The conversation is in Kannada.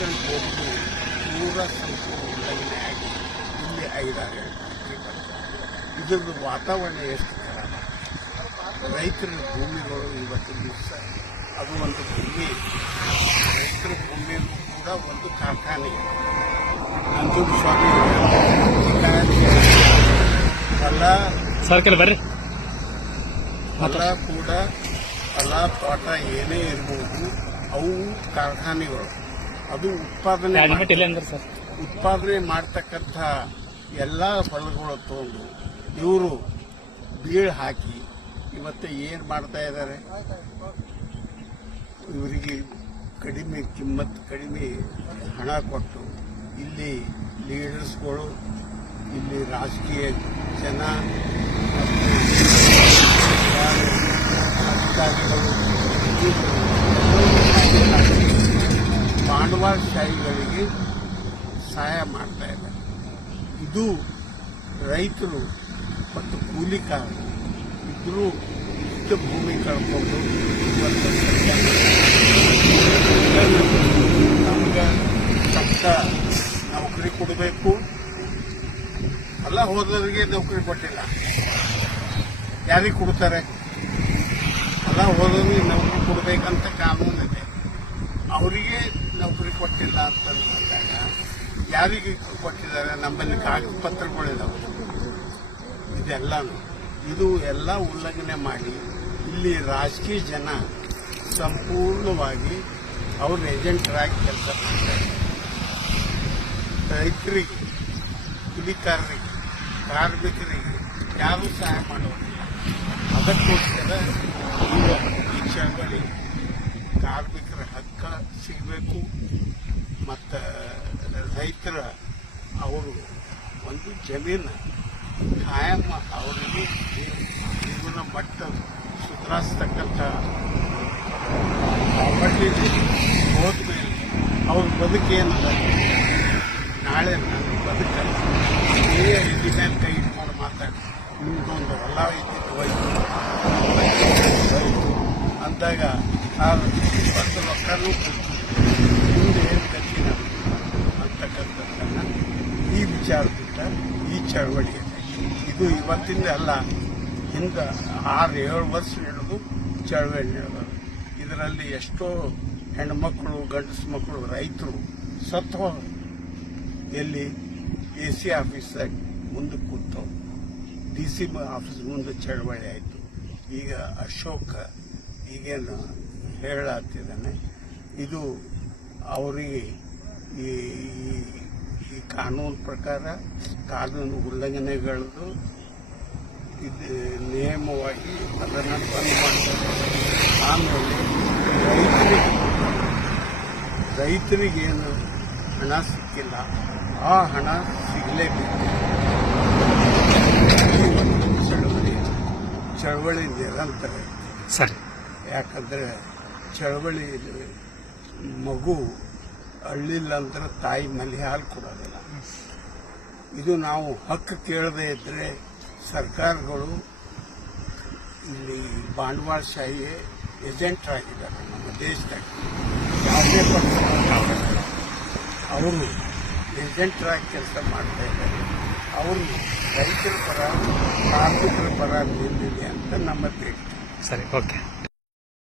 ಪರ್ಸೆಂಟ್ ಹೋಗುದು ಪೂರ ಸಂಪೂರ್ಣ ಉಲ್ಲಂಘನೆ ಆಗಿ ಇಲ್ಲಿ 5-6 ಫ್ಯಾಕ್ಟ್ರಿ ಬರ್ತಾರೆ. ಇದ್ರದ್ದು ವಾತಾವರಣ ಎಷ್ಟು ಖರಾಬ. ರೈತರ ಭೂಮಿಗಳು ಇವತ್ತಿನ ದಿವಸ ಅದು ಒಂದು ಭೂಮಿ, ರೈತರ ಭೂಮಿಯಲ್ಲೂ ಕೂಡ ಒಂದು ಕಾರ್ಖಾನೆ. ನಂಜೂರು ಸ್ವಾಮಿ ಹೊಲ ಕೂಡ ಹೊಲ ತೋಟ ಏನೇ ಇರಬಹುದು, ಅವು ಕಾರ್ಖಾನೆಗಳು. ಅದು ಉತ್ಪಾದನೆ ಮಾಡ್ತಕ್ಕಂಥ ಎಲ್ಲ ಫಲಗಳು ತಗೊಂಡು ಇವರು ಬೀಳು ಹಾಕಿ ಇವತ್ತು ಏನು ಮಾಡ್ತಾ ಇದ್ದಾರೆ, ಇವರಿಗೆ ಕಡಿಮೆ ಕಿಮ್ಮತ್ತು, ಕಡಿಮೆ ಹಣ ಕೊಟ್ಟು ಇಲ್ಲಿ ಲೀಡರ್ಸ್ಗಳು, ಇಲ್ಲಿ ರಾಜಕೀಯ ಜನ, ಅಧಿಕಾರಿಗಳು ಬಂಡವಾಳಶಾಹಿಗಳಿಗೆ ಸಹಾಯ ಮಾಡ್ತಾ ಇದ್ದಾರೆ. ಇದು ರೈತರು ಮತ್ತು ಕೂಲಿಕಾರರು ಇಬ್ಬರು ಇಷ್ಟು ಭೂಮಿ ಕಳ್ಕೊಂಡು ನಮ್ಗೆ ತಕ್ಕ ನೌಕರಿ ಕೊಡಬೇಕು. ಎಲ್ಲ ಹೋದವರಿಗೆ ನೌಕರಿ ಕೊಟ್ಟಿಲ್ಲ, ಯಾರಿಗೆ ಕೊಡ್ತಾರೆ? ಎಲ್ಲ ಹೋದವರಿಗೆ ನೌಕರಿ ಕೊಡಬೇಕಂತ ಕಾನೂನಿದೆ, ಅವರಿಗೆ ನೌಕರಿ ಕೊಟ್ಟಿಲ್ಲ ಅಂತಂದಾಗ ಯಾರಿಗೆ ಕೊಟ್ಟಿದ್ದಾರೆ? ನಮ್ಮಲ್ಲಿ ಕಾಗದ ಪತ್ರಗಳಿದಾವೆ. ಇದು ಎಲ್ಲ ಉಲ್ಲಂಘನೆ ಮಾಡಿ ಇಲ್ಲಿ ರಾಜಕೀಯ ಜನ ಸಂಪೂರ್ಣವಾಗಿ ಅವ್ರ ಏಜೆಂಟರಾಗಿ ಕೆಲಸ ಮಾಡ್ತಾರೆ. ರೈತರಿಗೆ, ಕೂಲಿಕಾರರಿಗೆ, ಕಾರ್ಮಿಕರಿಗೆ ಯಾರೂ ಸಹಾಯ ಮಾಡೋದಿಲ್ಲ. ಅದಕ್ಕೋಸ್ಕರ ಈ ಚಳವಳಿ ಕಾರ್ಮಿಕರ ಹಕ್ಕ ಸಿಗಬೇಕು ಮತ್ತು ರೈತರ ಅವರು ಒಂದು ಜಮೀನು ಕಾಯಂ ಅವರಿಗೆ ಜೀವನ ಮಟ್ಟ ಸುಧಾರಿಸ್ತಕ್ಕಂಥ ಹೋದ್ಮೇಲೆ ಅವ್ರ ಬದುಕೇನದ, ನಾಳೆ ನನ್ನ ಬದುಕಲ್ಲ, ಇಲ್ಲಿ ಮೇಲೆ ಕೈ ಇಟ್ಕೊಂಡು ಮಾತಾಡಿ ನಿಮ್ದೊಂದು ಹೊಲ ಇದ್ದಿದ್ದು ಹೋಯ್ತು ಅಂದಾಗ ಒಂದು ರೊಕ್ಕನೂ ಮುಂದೆ ಏನು ಗತಿ ಅಂತಕ್ಕಂಥದ್ದನ್ನು ಈ ವಿಚಾರದಿಂದ ಈ ಚಳವಳಿ ಇದು ಇವತ್ತಿಂದ ಅಲ್ಲ, ಹಿಂದೆ 6-7 ವರ್ಷ ನಡೆದು ಚಳವಳಿ ನಡೆದು ಇದರಲ್ಲಿ ಎಷ್ಟೋ ಹೆಣ್ಮಕ್ಳು, ಗಂಡಸು ಮಕ್ಕಳು, ರೈತರು ಸತ್ತು ಹೋದರು. ಎಲ್ಲಿ AC ಆಫೀಸಾಗ ಮುಂದೆ ಕೂತವು, DC ಆಫೀಸ್ ಮುಂದೆ ಚಳವಳಿ ಆಯಿತು. ಈಗ ಅಶೋಕ್ ಈಗೇನು ಹೇಳತ್ತಿದ್ದಾನೆ, ಇದು ಅವರಿಗೆ ಈ ಕಾನೂನು ಪ್ರಕಾರ ಕಾನೂನು ಉಲ್ಲಂಘನೆಗಳದ್ದು ಇದು ನಿಯಮವಾಗಿ ಅದನ್ನು ಬಂದ್ ಮಾಡ್ತಾರೆ. ಆಮೇಲೆ ರೈತರಿಗೇನು ಹಣ ಸಿಕ್ಕಿಲ್ಲ, ಆ ಹಣ ಸಿಗಲೇಬೇಕು. ಚಳವಳಿ ನಿರಂತರ ಸರಿ. ಯಾಕಂದರೆ ಚಳವಳಿ ಮಗು ಅಳ್ಳಿಲ್ಲ ಅಂದ್ರೆ ತಾಯಿ ಮಲ್ಲಿ ಹಾಲು ಕೊಡೋದಿಲ್ಲ. ಇದು ನಾವು ಹಕ್ಕು ಕೇಳದೇ ಇದ್ದರೆ ಸರ್ಕಾರಗಳು ಇಲ್ಲಿ ಬಂಡವಾಳಶಾಹಿ ಏಜೆಂಟ್ರಾಗಿದ್ದಾರೆ ನಮ್ಮ ದೇಶದಾಗ. ಯಾವುದೇ ಪಕ್ಷ ಅವರು ಏಜೆಂಟ್ರಾಗಿ ಕೆಲಸ ಮಾಡ್ತಾ ಇದ್ದಾರೆ. ಅವರು ರೈತರ ಪರ, ಕಾರ್ಮಿಕರ ಪರ ನಿಲ್ಲಿದೆ ಅಂತ ನಮ್ಮ ಬೇಡಿಕೆ. ಸರಿ, ಓಕೆ.